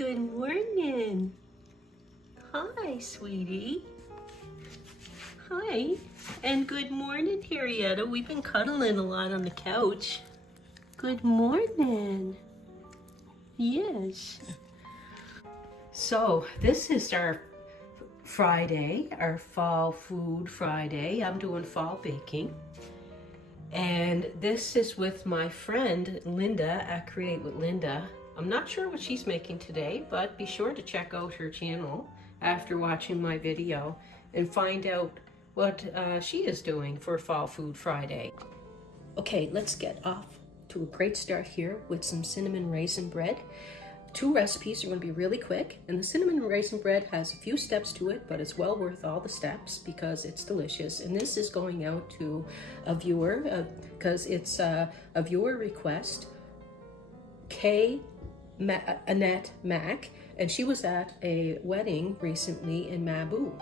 Good morning. Hi, sweetie. Hi. And good morning, Jerri-ellen. We've been cuddling a lot on the couch. Good morning. Yes. So, this is our Friday, our fall food Friday. I'm doing fall baking. And this is with my friend Linda at Create with Linda. I'm not sure what she's making today, but be sure to check out her channel after watching my video and find out what she is doing for Fall Food Friday. Okay, let's get off to a great start here with some cinnamon raisin bread. 2 recipes are going to be really quick, and the cinnamon raisin bread has a few steps to it, but it's well worth all the steps because it's delicious. And this is going out to a viewer because it's a viewer request, Annette Mack, and she was at a wedding recently in Mabou.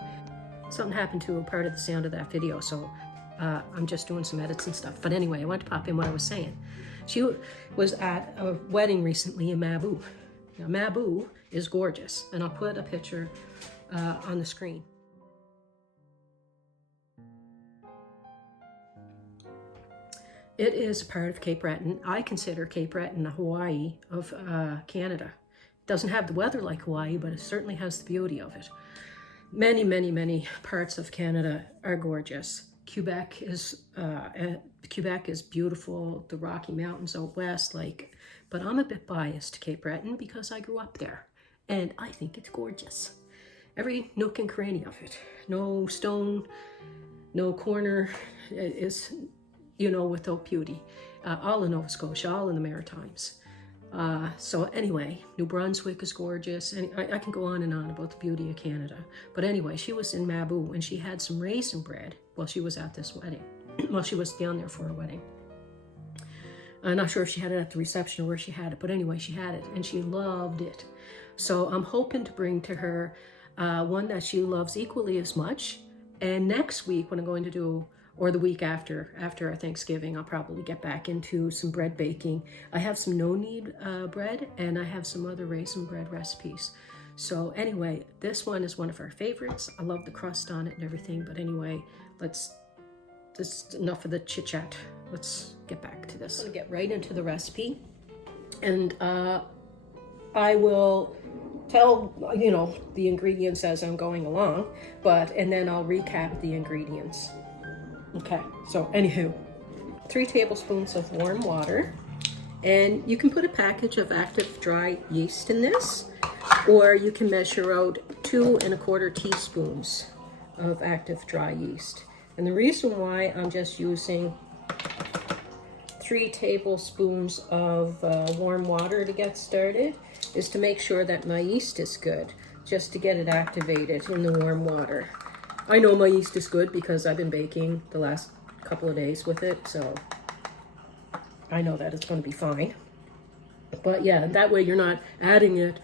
Something happened to a part of the sound of that video, so I'm just doing some edits and stuff. But anyway, I want to pop in what I was saying. She was at a wedding recently in Mabou. Now, Mabou is gorgeous, and I'll put a picture on the screen. It is part of Cape Breton. I consider Cape Breton the Hawaii of Canada. It doesn't have the weather like Hawaii, but it certainly has the beauty of it. Many, many, many parts of Canada are gorgeous. Quebec is beautiful. The Rocky Mountains out west, but I'm a bit biased to Cape Breton because I grew up there, and I think it's gorgeous. Every nook and cranny of it. No stone, no corner is, without beauty. All in Nova Scotia, all in the Maritimes. So anyway, New Brunswick is gorgeous, and I can go on and on about the beauty of Canada. But anyway, she was in Mabou, and she had some raisin bread while she was at this wedding. While she was down there for a wedding. I'm not sure if she had it at the reception or where she had it, but anyway, she had it, and she loved it. So I'm hoping to bring to her one that she loves equally as much. And next week, when I'm going to do, or the week after our Thanksgiving, I'll probably get back into some bread baking. I have some no-knead bread, and I have some other raisin bread recipes. So anyway, this one is one of our favorites. I love the crust on it and everything, but anyway, that's enough of the chit-chat. Let's get back to this. I'm gonna get right into the recipe, and I will tell the ingredients as I'm going along, and then I'll recap the ingredients. Okay, so anywho, 3 tablespoons of warm water, and you can put a package of active dry yeast in this, or you can measure out 2 1/4 teaspoons of active dry yeast. And the reason why I'm just using 3 tablespoons of warm water to get started is to make sure that my yeast is good, just to get it activated in the warm water. I know my yeast is good because I've been baking the last couple of days with it, so I know that it's going to be fine. But yeah, that way you're not adding it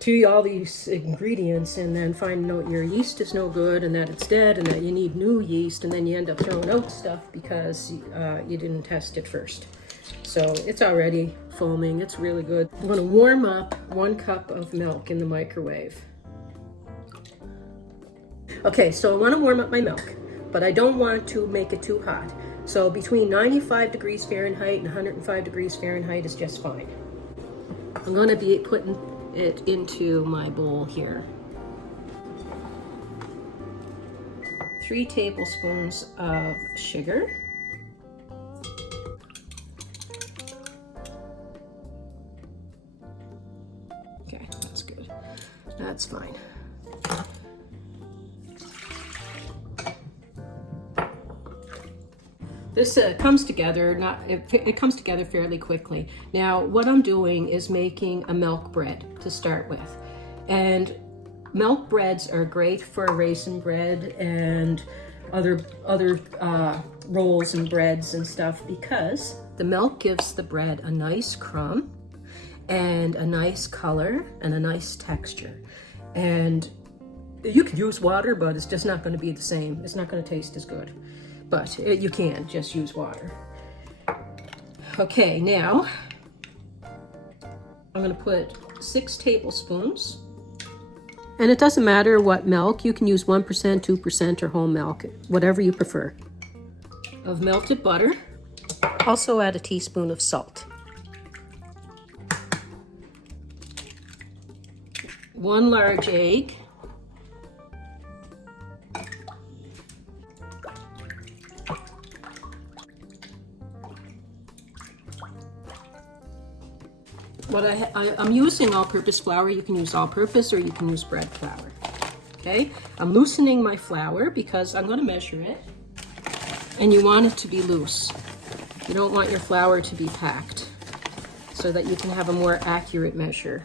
to all these ingredients and then finding out your yeast is no good and that it's dead and that you need new yeast, and then you end up throwing out stuff because you didn't test it first. So it's already foaming. It's really good. I'm going to warm up 1 cup of milk in the microwave. Okay, so I want to warm up my milk, but I don't want to make it too hot. So between 95 degrees Fahrenheit and 105 degrees Fahrenheit is just fine. I'm going to be putting it into my bowl here. 3 tablespoons of sugar. Okay, that's good. That's fine. This comes together, it comes together fairly quickly. Now, what I'm doing is making a milk bread to start with. And milk breads are great for raisin bread and other rolls and breads and stuff because the milk gives the bread a nice crumb and a nice color and a nice texture. And you can use water, but it's just not going to be the same. It's not going to taste as good. But you can just use water. Okay, now I'm going to put 6 tablespoons. And it doesn't matter what milk. You can use 1%, 2%, or whole milk, whatever you prefer. Of melted butter. Also add a teaspoon of salt. 1 large egg. I'm using all-purpose flour. You can use all-purpose or you can use bread flour. Okay, I'm loosening my flour because I'm going to measure it, and you want it to be loose. You don't want your flour to be packed, so that you can have a more accurate measure.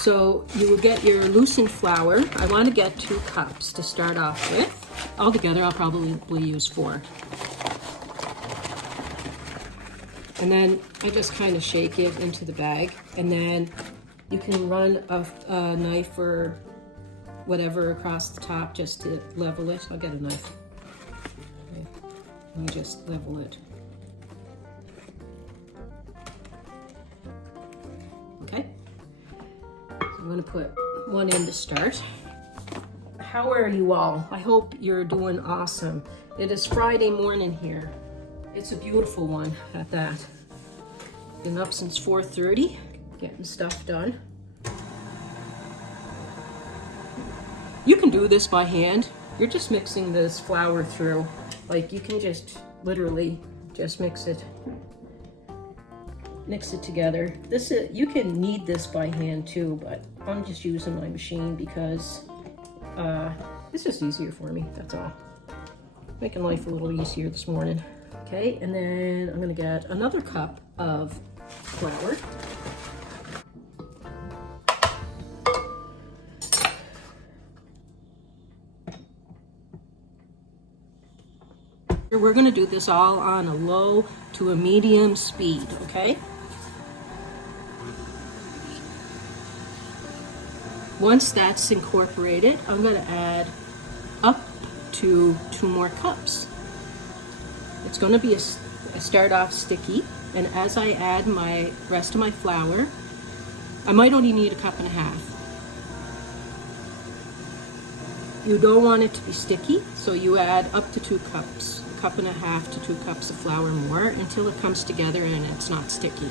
So you will get your loosened flour. I want to get 2 cups to start off with. Altogether, I'll probably use 4. And then I just kind of shake it into the bag, and then you can run a knife or whatever across the top just to level it. I'll get a knife. Okay. And you just level it. Okay. So I'm going to put 1 in to start. How are you all? I hope you're doing awesome. It is Friday morning here. It's a beautiful one at that. Been up since 4:30, getting stuff done. You can do this by hand. You're just mixing this flour through. Like, you can just literally just mix it together. You can knead this by hand too, but I'm just using my machine because it's just easier for me, that's all. Making life a little easier this morning. Okay, and then I'm gonna get another cup of flour. We're gonna do this all on a low to a medium speed, okay? Once that's incorporated, I'm gonna add up to 2 more cups. It's going to be a start off sticky, and as I add my rest of my flour, I might only need 1.5 cups. You don't want it to be sticky, so you add up to 2 cups, 1.5 cups to 2 cups of flour more until it comes together and it's not sticky.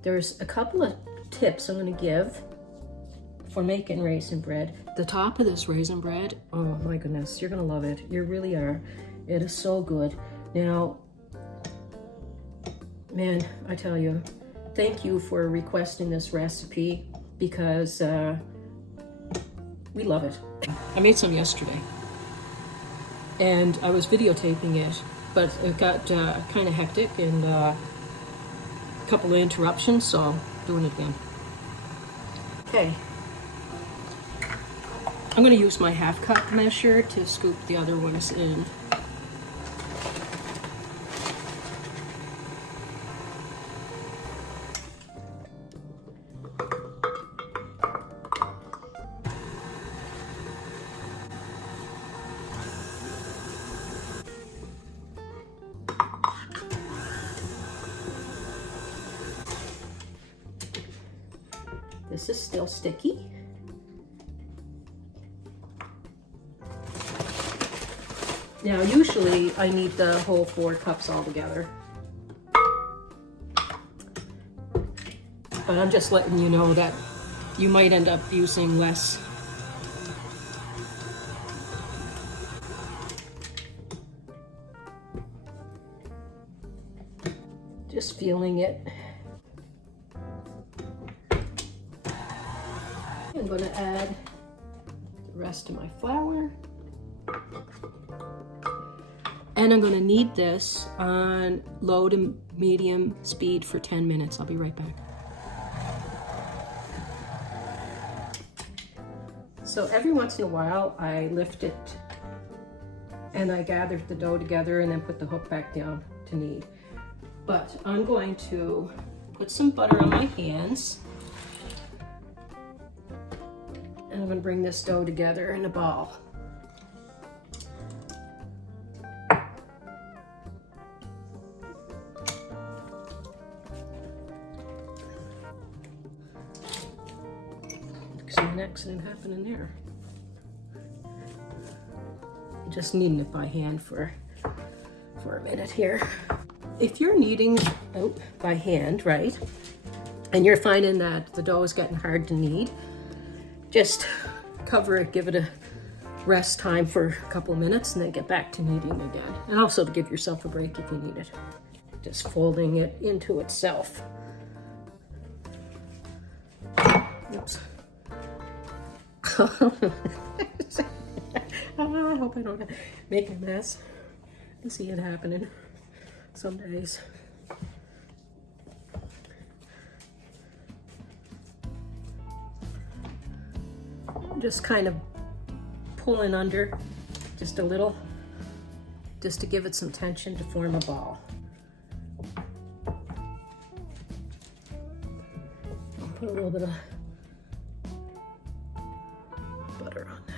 There's a couple of tips I'm going to give for making raisin bread. The top of this raisin bread, oh my goodness, you're gonna love it. You really are. It is so good. Now, man, I tell you, thank you for requesting this recipe because we love it. I made some yesterday and I was videotaping it, but it got kind of hectic and a couple of interruptions, so I'm doing it again. Okay. I'm going to use my 1/2 cup measure to scoop the other ones in. This is still sticky. Now, usually I need the whole 4 cups all together. But I'm just letting you know that you might end up using less. Just feeling it. I'm going to add the rest of my flour. And I'm going to knead this on low to medium speed for 10 minutes. I'll be right back. So every once in a while, I lift it and I gather the dough together and then put the hook back down to knead. But I'm going to put some butter on my hands. And I'm going to bring this dough together in a ball. an accident happening there. Just kneading it by hand for a minute here. If you're kneading out by hand, right, and you're finding that the dough is getting hard to knead, just cover it, give it a rest time for a couple of minutes, and then get back to kneading again. And also to give yourself a break if you need it. Just folding it into itself. Oops. I hope I don't make a mess. I see it happening some days. Just kind of pulling under just a little, just to give it some tension to form a ball. I'll put a little bit of butter on that.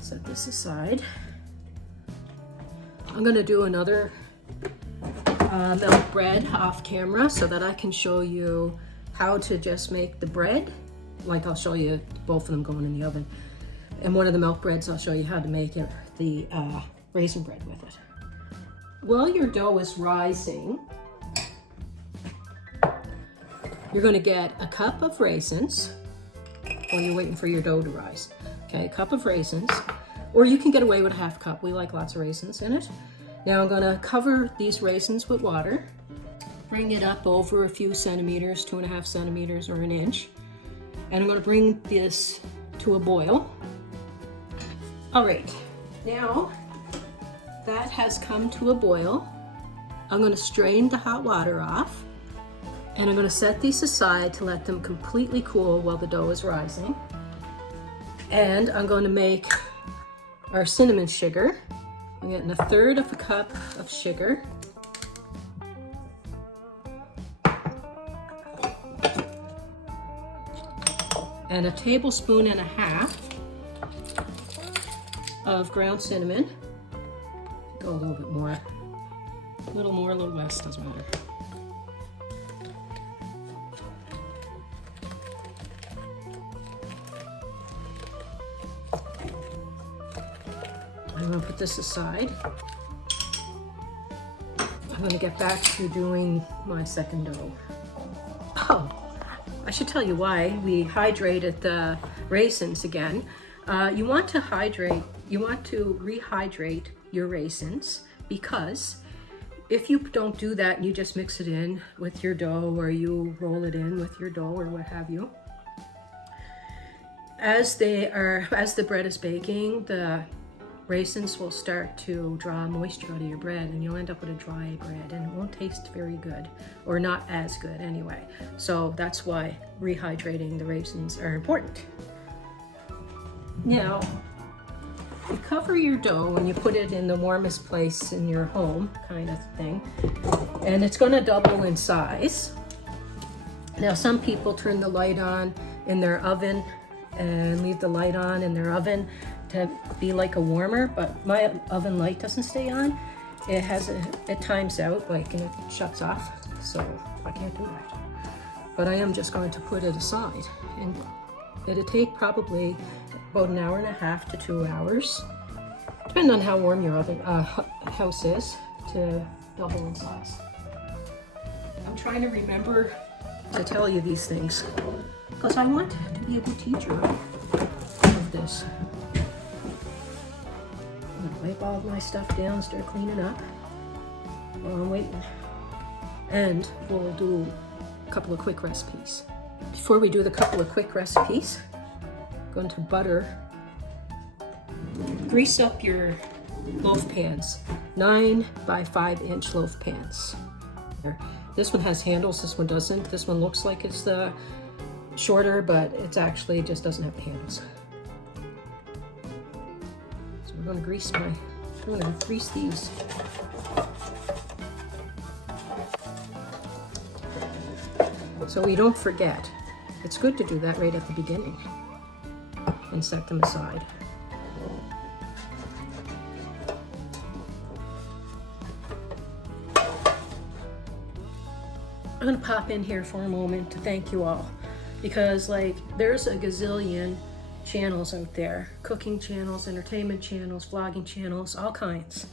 Set this aside. I'm going to do another milk bread off camera so that I can show you how to just make the bread. Like I'll show you both of them going in the oven. And one of the milk breads, I'll show you how to make it, the raisin bread with it. While your dough is rising, you're going to get a cup of raisins while you're waiting for your dough to rise. Okay, a cup of raisins, or you can get away with a half cup. We like lots of raisins in it. Now I'm gonna cover these raisins with water, bring it up over a few centimeters, 2.5 centimeters or an inch, and I'm gonna bring this to a boil. All right, now that has come to a boil, I'm gonna strain the hot water off, and I'm gonna set these aside to let them completely cool while the dough is rising. And I'm going to make our cinnamon sugar. I'm getting 1/3 of a cup of sugar. And 1.5 tablespoons of ground cinnamon. Go a little bit more. A little more, a little less, doesn't matter. I'm going to put this aside. I'm going to get back to doing my second dough. Oh, I should tell you why we hydrated the raisins again. You want to rehydrate your raisins, because if you don't do that and you just mix it in with your dough, or you roll it in with your dough or what have you, as the bread is baking, the raisins will start to draw moisture out of your bread, and you'll end up with a dry bread, and it won't taste very good, or not as good anyway. So that's why rehydrating the raisins are important. Now, you cover your dough and you put it in the warmest place in your home, kind of thing, and it's going to double in size. Now, some people turn the light on in their oven and leave the light on in their oven to be like a warmer, but my oven light doesn't stay on. It times out, like, and it shuts off, so I can't do that. But I am just going to put it aside, and it'll take probably about 1.5 to 2 hours, depending on how warm your oven house is, to double in size. I'm trying to remember to tell you these things because I want to be a good teacher of this. I'm gonna wipe all of my stuff down, start cleaning up while I'm waiting. And we'll do a couple of quick recipes. Before we do the couple of quick recipes, I'm going to grease up your loaf pans, 9 by 5 inch loaf pans. This one has handles, this one doesn't. This one looks like it's the shorter, but it's actually just doesn't have the handles. So I'm going to grease these. So we don't forget. It's good to do that right at the beginning and set them aside. I'm gonna pop in here for a moment to thank you all, because like there's a gazillion channels out there, cooking channels, entertainment channels, vlogging channels, all kinds.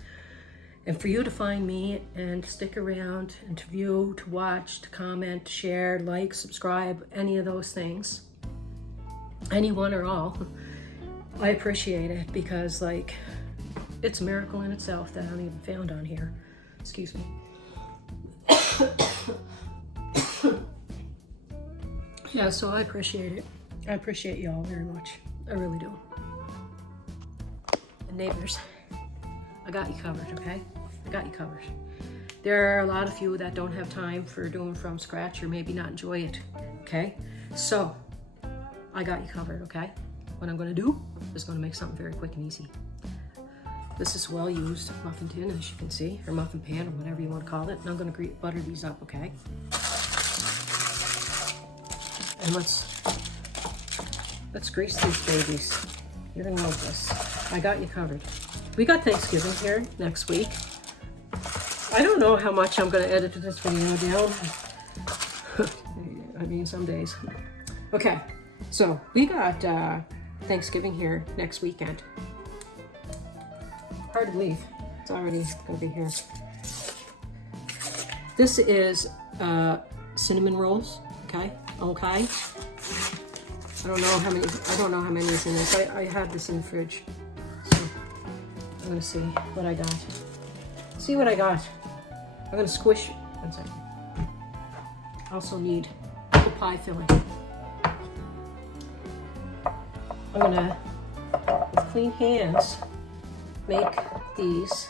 And for you to find me and stick around and to view, to watch, to comment, to share, like, subscribe, any of those things, any one or all, I appreciate it, because like it's a miracle in itself that I'm even found on here. Excuse me. Yeah, so I appreciate it. I appreciate y'all very much. I really do. And neighbors, I got you covered, okay? I got you covered. There are a lot of you that don't have time for doing from scratch, or maybe not enjoy it, okay? So, I got you covered, okay? What I'm gonna do is gonna make something very quick and easy. This is well-used muffin tin, as you can see, or muffin pan, or whatever you want to call it. And I'm gonna butter these up, okay? And let's grease these babies. You're gonna love this. I got you covered. We got Thanksgiving here next week. I don't know how much I'm gonna edit this video down. I mean, some days. Okay, so we got Thanksgiving here next weekend. Hard to believe. It's already gonna be here. This is cinnamon rolls, okay? Okay. I don't know how many is in this. I have this in the fridge. So I'm gonna see what I got. See what I got. I'm gonna squish. One second. I also need apple pie filling. I'm gonna, with clean hands, make these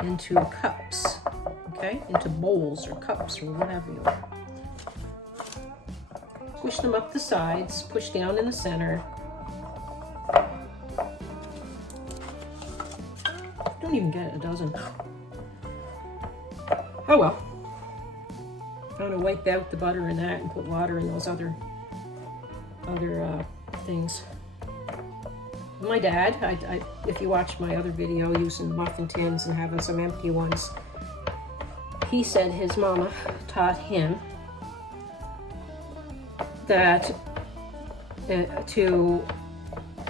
into cups, okay? Into bowls or cups or whatever you want. Squish them up the sides, push down in the center. Don't even get a dozen. Oh well. I'm gonna wipe out the butter in that and put water in those other things. My dad, if you watch my other video using muffin tins and having some empty ones, he said his mama taught him that to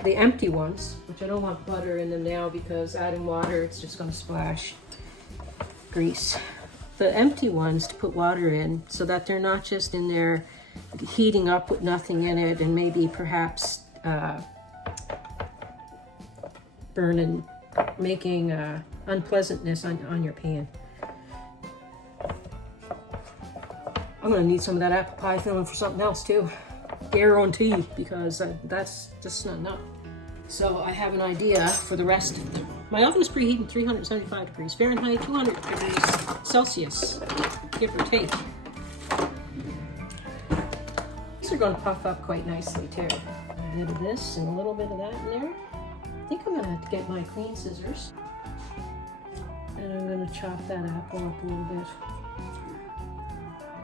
the empty ones, which I don't want butter in them now because adding water, it's just going to splash grease. The empty ones to put water in so that they're not just in there heating up with nothing in it and maybe perhaps burning, making unpleasantness on your pan. I'm gonna need some of that apple pie filling for something else too. Guarantee, because that's just not enough. So I have an idea for the rest. My oven is preheating 375 degrees Fahrenheit, 200 degrees Celsius, give or take. These are gonna puff up quite nicely too. A bit of this and a little bit of that in there. I think I'm gonna have to get my clean scissors. And I'm gonna chop that apple up a little bit.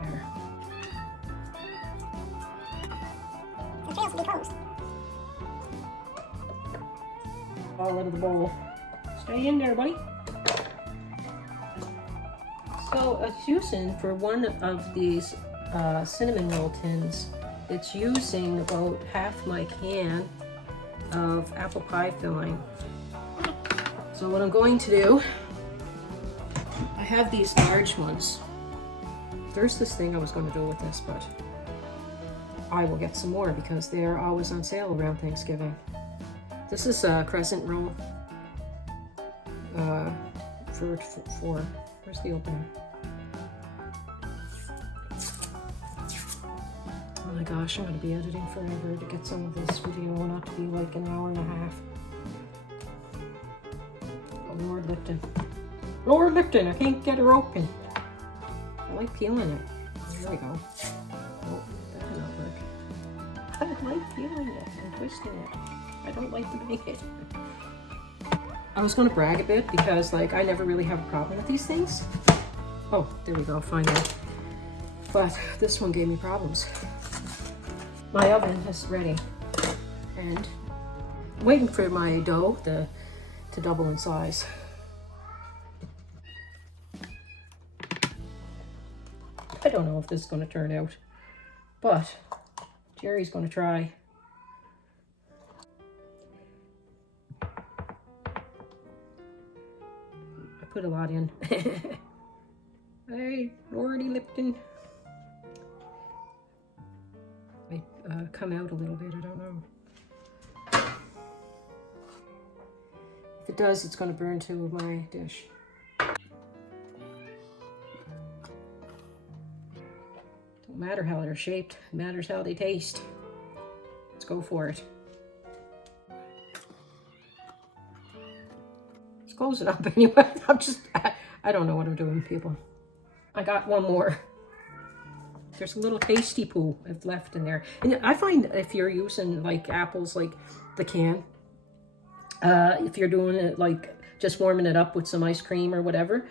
There. The trails will be closed. All out of the bowl. Stay in there, buddy. So it's using, for one of these cinnamon roll tins, it's using about half my can of apple pie filling. So what I'm going to do, I have these large ones. There's this thing I was going to do with this, but I will get some more because they're always on sale around Thanksgiving. This is a crescent roll for where's the opener? Oh my gosh, I'm going to be editing forever to get some of this video not to be like an hour and a half. Oh, Lord Lipton. Lord Lipton, I can't get her open. I like peeling it. There we go. Oh, that did not work. I like peeling it and twisting it. I don't like doing it. I was going to brag a bit because like I never really have a problem with these things. Oh, there we go, finally. But this one gave me problems. my oven is ready, and I'm waiting for my dough to double in size. I don't know if this is going to turn out, but Jerry's going to try. I put a lot in. Hey, Lordy Lipton. Might come out a little bit, I don't know. If it does, it's going to burn to my dish. Don't matter how they're shaped, it matters how they taste. Let's go for it. Let's close it up anyway. I don't know what I'm doing, people. I got one more. There's a little tasty poo I've left in there. And I find if you're using like apples, like the can, if you're doing it like just warming it up with some ice cream or whatever,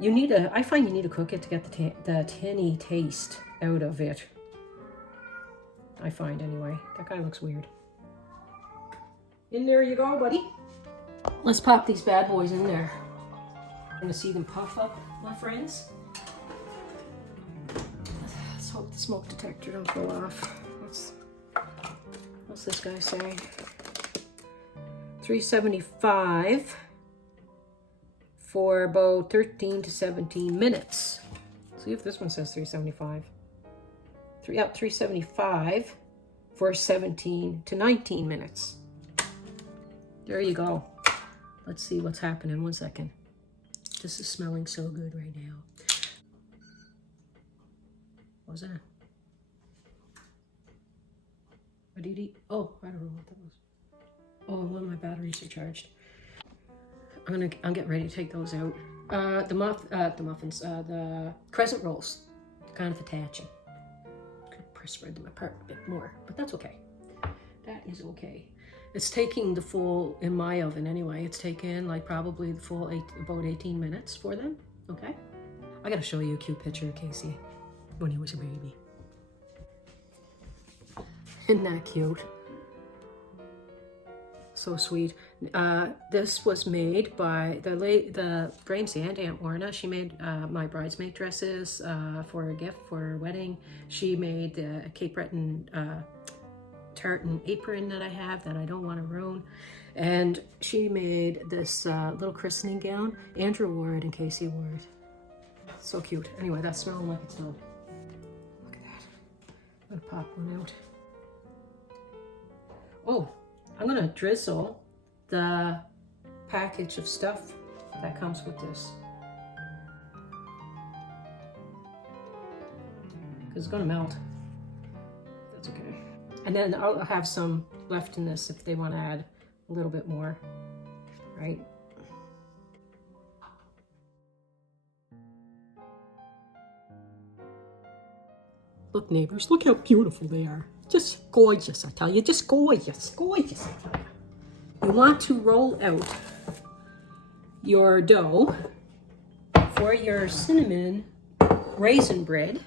I find you need to cook it to get the tinny taste out of it. I find anyway. That guy looks weird. In there you go, buddy. Let's pop these bad boys in there. I'm gonna see them puff up, my friends. Let's hope the smoke detector don't go off. What's this guy saying? 375 for about 13 to 17 minutes. See if this one says 375. 375 for 17 to 19 minutes. There you go. Let's see what's happening. 1 second. This is smelling so good right now. What was that? What did you eat? Oh, I don't know what that was. Oh, one of my batteries are charged. I'll get ready to take those out. The muffins, the crescent rolls, kind of attaching. Could spread them apart a bit more, but that's okay. That is okay. It's taking the full, in my oven anyway, it's taken like probably the full about 18 minutes for them, okay? I gotta show you a cute picture of Casey when he was a baby. Isn't that cute? So sweet. This was made by the Braimsey Aunt Warna. She made my bridesmaid dresses for a gift for a wedding. She made the Cape Breton tartan apron that I have that I don't want to ruin. And she made this little christening gown. Andrew wore it and Casey wore it. So cute. Anyway, that's smelling like it's done. Look at that. I'm gonna pop one out. Oh, I'm gonna drizzle the package of stuff that comes with this. Because it's gonna melt. That's okay. And then I'll have some left in this if they want to add a little bit more, right? Look, neighbors, look how beautiful they are. Just gorgeous, I tell you. Just gorgeous, gorgeous, I tell you. You want to roll out your dough for your cinnamon raisin bread,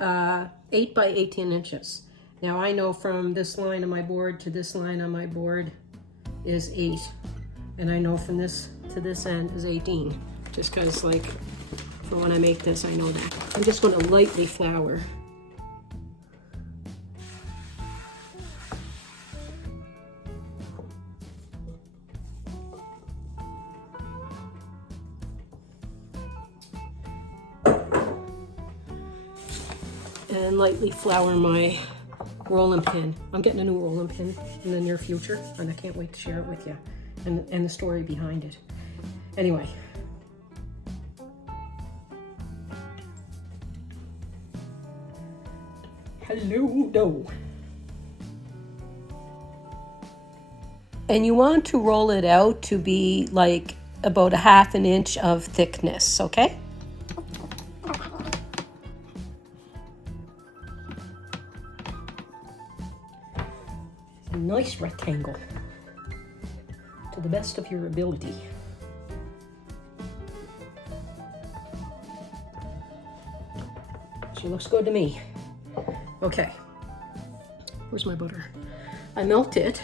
8 by 18 inches. Now I know from this line on my board to this line on my board is 8. And I know from this to this end is 18. Just because, like, for when I make this, I know that. I'm just going to lightly flour. And lightly flour my rolling pin. I'm getting a new rolling pin in the near future, and I can't wait to share it with you, and the story behind it. Anyway. Hello, dough. And you want to roll it out to be like about 1/2 inch of thickness, okay? A nice rectangle to the best of your ability. She looks good to me. Okay, Where's my butter? I melt it.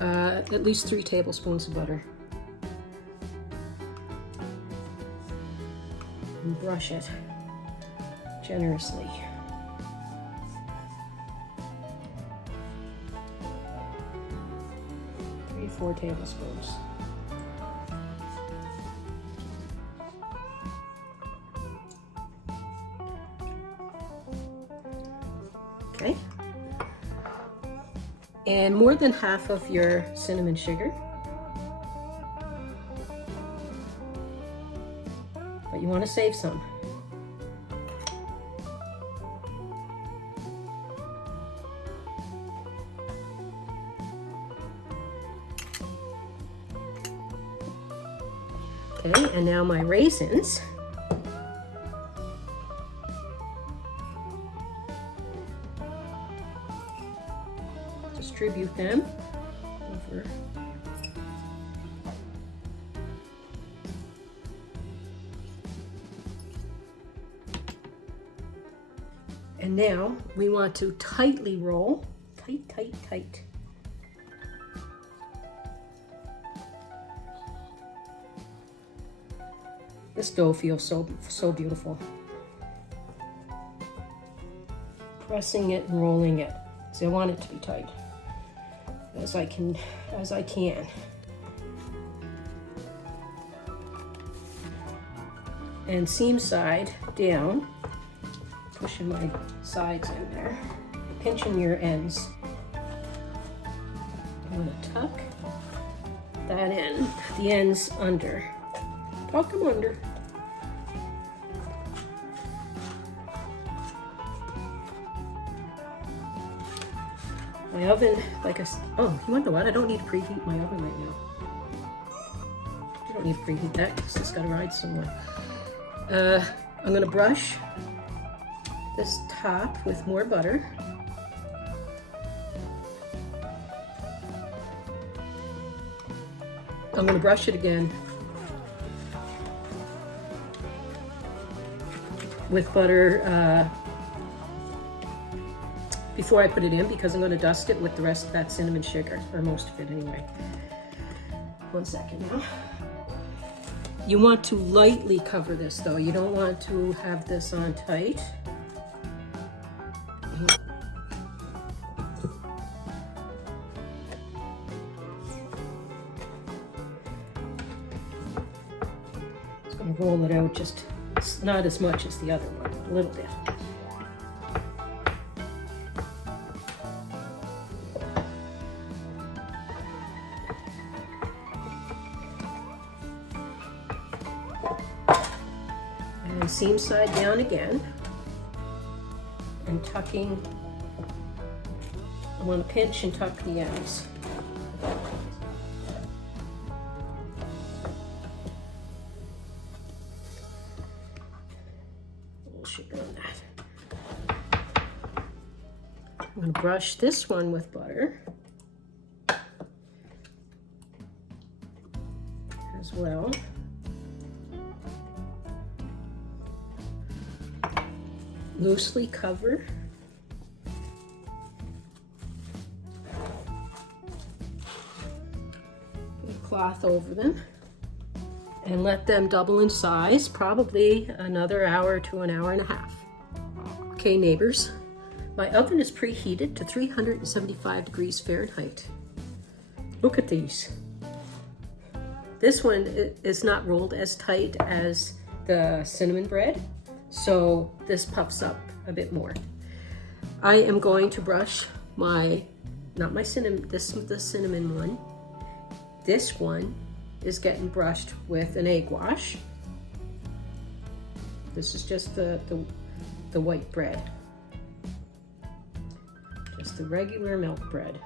At least 3 tablespoons of butter. And brush it generously. Three to 4 tablespoons. Okay. And more than half of your cinnamon sugar. But you want to save some. Okay, and now my raisins. Distribute them over. And now we want to tightly roll. Tight, tight, tight. This dough feels so beautiful. Pressing it and rolling it. So I want it to be tight as I can. And seam side down, pushing my sides in there, pinching your ends. I'm gonna tuck that in, the ends under. Tuck them under. My oven, oh, you wonder what? I don't need to preheat my oven right now. I don't need to preheat that because it's got to ride somewhere. I'm going to brush this top with more butter. I'm going to brush it again with butter before I put it in, because I'm going to dust it with the rest of that cinnamon sugar, or most of it anyway. 1 second now. You want to lightly cover this though. You don't want to have this on tight. Just going to roll it out, just not as much as the other one, a little bit. And seam side down again, and tucking. I want to pinch and tuck the ends. A little sugar on that. I'm going to brush this one with butter as well. Loosely cover. Put a cloth over them and let them double in size, probably another hour to an hour and a half. Okay, neighbors, my oven is preheated to 375 degrees Fahrenheit. Look at these. This one is not rolled as tight as the cinnamon bread, so this puffs up a bit more. I am going to brush not my cinnamon, the cinnamon one. This one is getting brushed with an egg wash. This is just the white bread. Just the regular milk bread.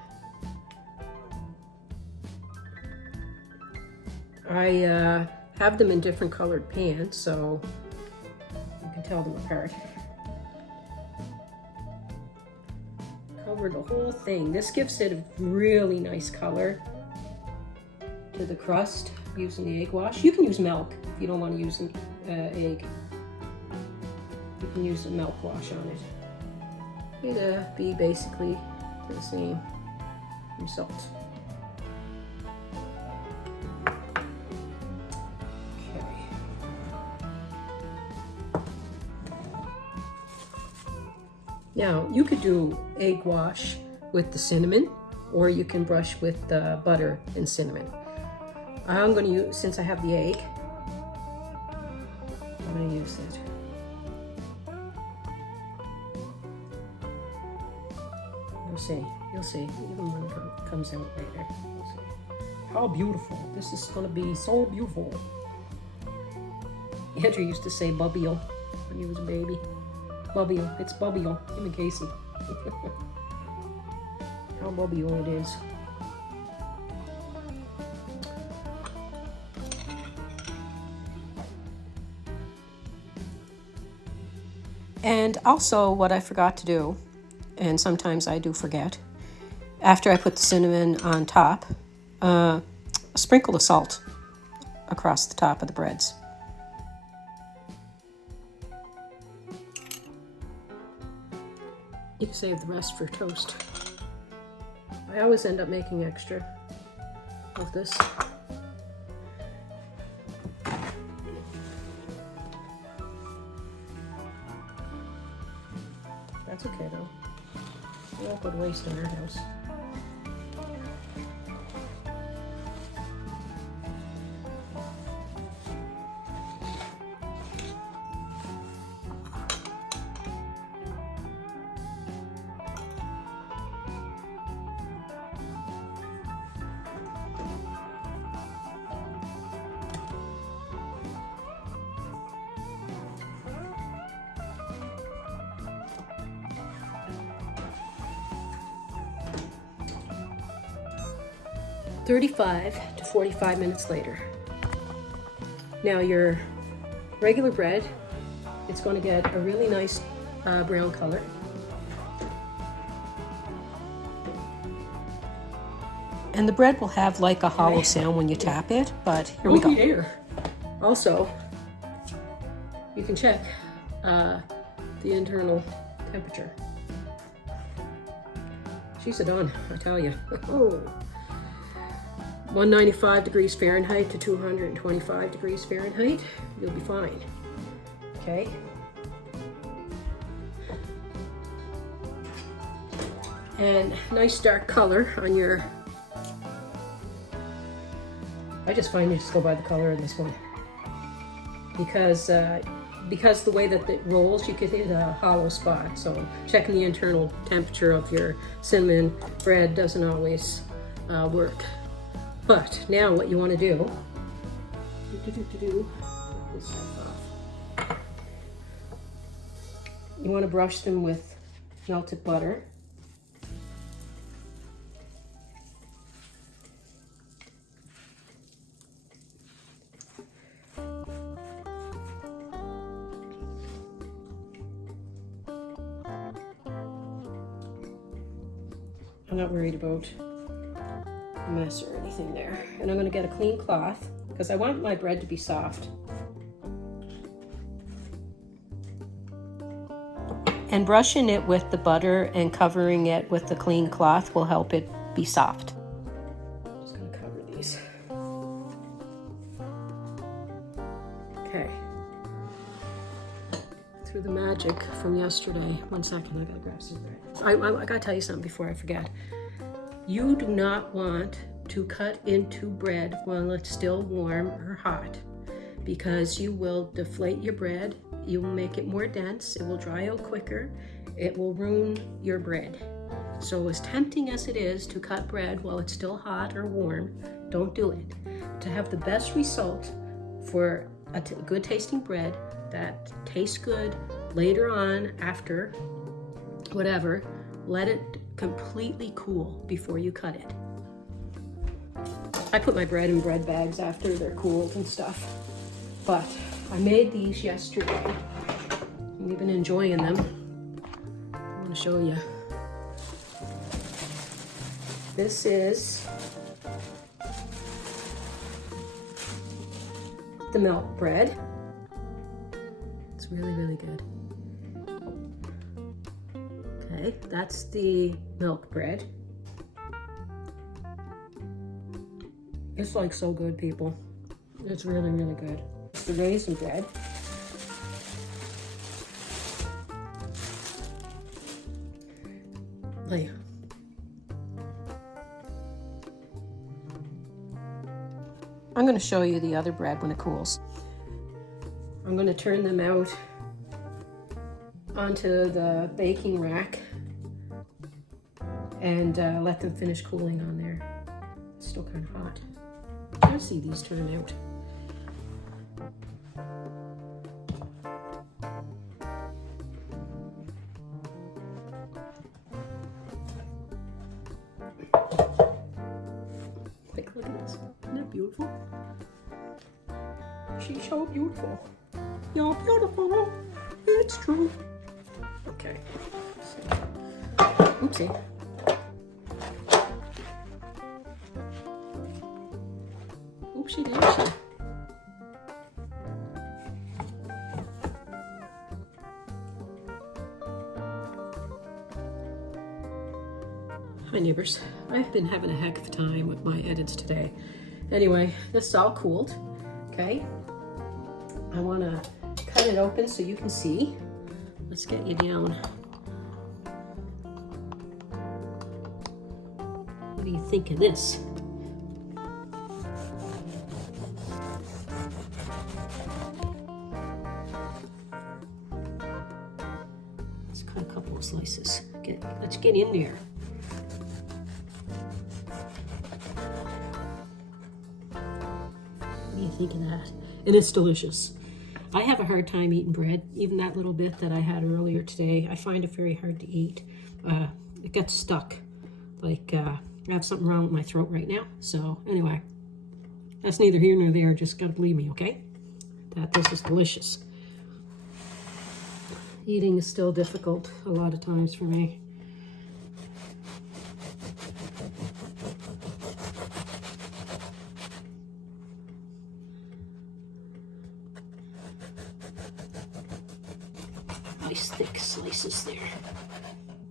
I have them in different colored pans, so you can tell them apart. Cover the whole thing. This gives it a really nice color to the crust using the egg wash. You can use milk if you don't want to use an egg. You can use a milk wash on it. It'll be basically the same result. Okay. Now, you could do egg wash with the cinnamon, or you can brush with the butter and cinnamon. I'm going to use, since I have the egg, I'm going to use it. You'll see, even when it comes out later. You'll see. How beautiful. This is going to be so beautiful. Andrew used to say Bubble when he was a baby. Bubble, it's Bubble, him and Casey. How Bubble it is. And also what I forgot to do, and sometimes I do forget, after I put the cinnamon on top, a sprinkle of salt across the top of the breads. You can save the rest for toast. I always end up making extra of this. That's okay though. We won't go to waste in our house. "35 to 45 minutes later." Now your regular bread, it's going to get a really nice brown color. And the bread will have like a hollow sound when you tap it, but here we go. There. Also, you can check the internal temperature. She's a done, I tell you. 195 degrees Fahrenheit to 225 degrees Fahrenheit. You'll be fine. Okay. And nice dark color on your... I just find you just go by the color of this one. Because the way that it rolls, you could hit a hollow spot. So checking the internal temperature of your cinnamon bread doesn't always work. But now what you want to do, this stuff off. You want to brush them with melted butter. I'm not worried about mess or anything there. And I'm going to get a clean cloth because I want my bread to be soft. And brushing it with the butter and covering it with the clean cloth will help it be soft. I'm just going to cover these. Okay. Through the magic from yesterday. 1 second, I gotta grab some bread. I gotta tell you something before I forget. You do not want to cut into bread while it's still warm or hot, because you will deflate your bread, you will make it more dense, it will dry out quicker, it will ruin your bread. So as tempting as it is to cut bread while it's still hot or warm, don't do it. To have the best result for a good tasting bread that tastes good later on, after whatever, let it completely cool before you cut it. I put my bread in bread bags after they're cooled and stuff, but I made these yesterday. We've been enjoying them. I want to show you. This is the melt bread. It's really, really good. Okay. anyway, that's the milk bread. It's like so good, people. It's really, really good. It's the raisin bread. Like, I'm going to show you the other bread when it cools. I'm going to turn them out onto the baking rack and let them finish cooling on there. It's still kind of hot. Let's see these turn out. Like, look at this. Isn't that beautiful? She's so beautiful. You're beautiful. It's true. Okay. Oopsie. Oopsie daisy. Hi neighbors. I've been having a heck of a time with my edits today. Anyway, this is all cooled. Okay. I want to cut it open so you can see. Let's get you down. What do you think of this? Let's cut a couple of slices. Let's get in there. What do you think of that? And it's delicious. I have a hard time eating bread. Even that little bit that I had earlier today, I find it very hard to eat. It gets stuck. Like, I have something wrong with my throat right now. So anyway, that's neither here nor there. Just gotta believe me, okay? That this is delicious. Eating is still difficult a lot of times for me. Nice thick slices there.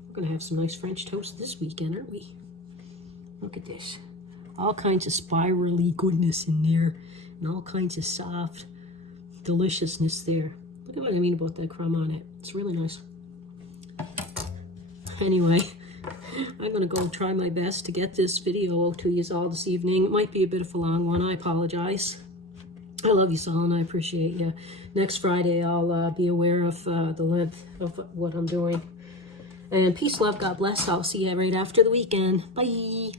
We're gonna have some nice French toast this weekend, aren't we? Look at this. All kinds of spirally goodness in there, and all kinds of soft deliciousness there. Look at what I mean about that crumb on it. It's really nice. Anyway, I'm gonna go try my best to get this video to you all this evening. It might be a bit of a long one. I apologize. I love you all and I appreciate you. Next Friday, I'll be aware of the length of what I'm doing. And peace, love, God bless. I'll see you right after the weekend. Bye.